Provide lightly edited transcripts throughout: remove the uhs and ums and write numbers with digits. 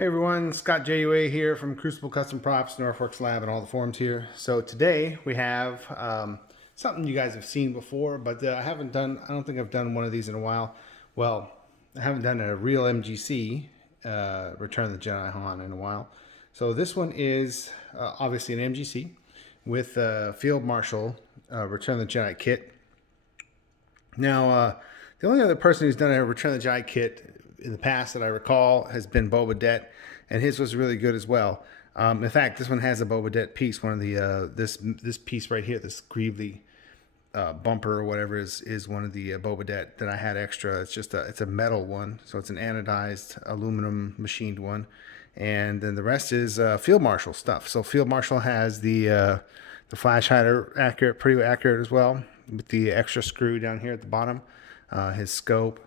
Hey everyone, Scott JUA here from Crucible Custom Props, Northworks Lab, and all the forums here. So today we have something you guys have seen before, but I don't think I've done one of these in a while. Well, I haven't done a real MGC, Return of the Jedi Han, in a while. So this one is obviously an MGC with Field Marshal Return of the Jedi kit. Now, the only other person who's done a Return of the Jedi kit in the past that I recall has been Boba Dett, and his was really good as well. In fact, this one has a Boba Dett piece. One of the this piece right here, this Greavely bumper or whatever, is one of the Boba Dett that I had extra. It's a metal one, so it's an anodized aluminum machined one, and then the rest is Field Marshal stuff. So Field Marshal has the flash hider pretty accurate as well, with the extra screw down here at the bottom. His scope.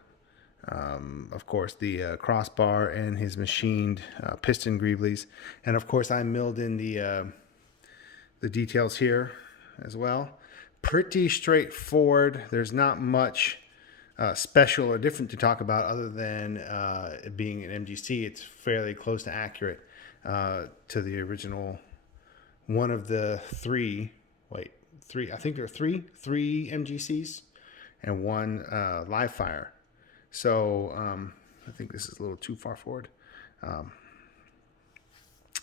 Of course, the crossbar and his machined piston Greavleys, and of course I milled in the details here as well. Pretty straightforward. There's not much special or different to talk about other than it being an MGC. It's fairly close to accurate to the original. One of the three. I think there are three MGCs and one live fire. So I think this is a little too far forward.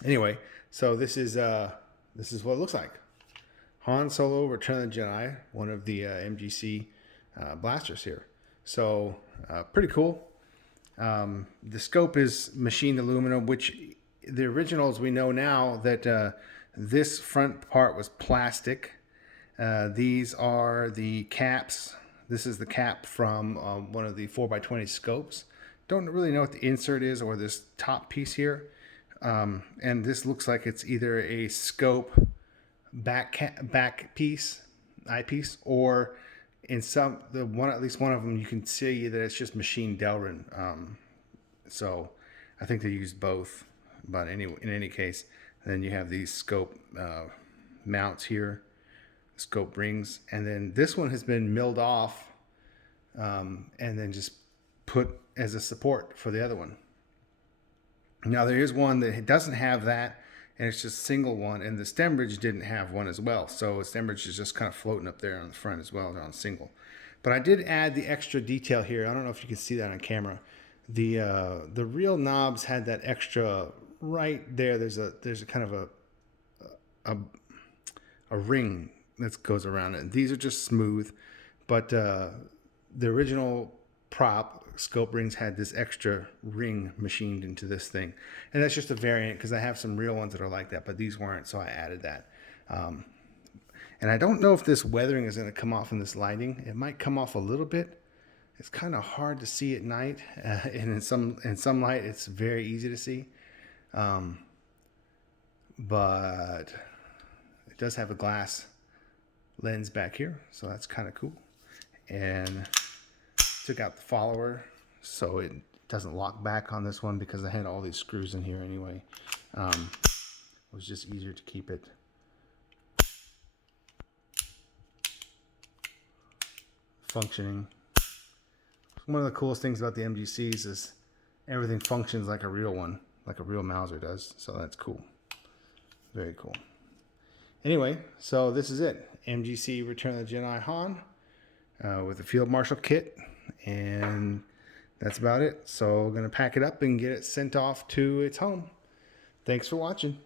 Anyway, so this is what it looks like. Han Solo Return of the Jedi, one of the MGC blasters here. So pretty cool. The scope is machined aluminum, which the originals we know now that this front part was plastic. These are the caps. This is the cap from one of the 4x20 scopes. Don't really know what the insert is or this top piece here. And this looks like it's either a scope back piece, eyepiece, or in at least one of them, you can see that it's just machined Delrin. So I think they used both, but in any case, then you have these scope mounts here. Scope rings, and then this one has been milled off and then just put as a support for the other one. Now there is one that doesn't have that, and it's just a single one, and the stem bridge didn't have one as well, so the stem bridge is just kind of floating up there on the front as well on single. But I did add the extra detail here. I don't know if you can see that on camera. The real knobs had that extra right there. There's a kind of a ring that goes around it. These are just smooth, but the original prop scope rings had this extra ring machined into this thing, and that's just a variant because I have some real ones that are like that, but these weren't, so I added that. And I don't know if this weathering is going to come off in this lighting. It might come off a little bit. It's kind of hard to see at night, and in some light it's very easy to see, but it does have a glass lens back here, so that's kind of cool. And took out the follower so it doesn't lock back on this one because I had all these screws in here anyway. It was just easier to keep it functioning. One of the coolest things about the MGCs is everything functions like a real one, like a real Mauser does, so that's cool. Very cool. Anyway, so this is it. MGC Return of the Jedi Han with the Field Marshal kit, and that's about it. So I'm going to pack it up and get it sent off to its home. Thanks for watching.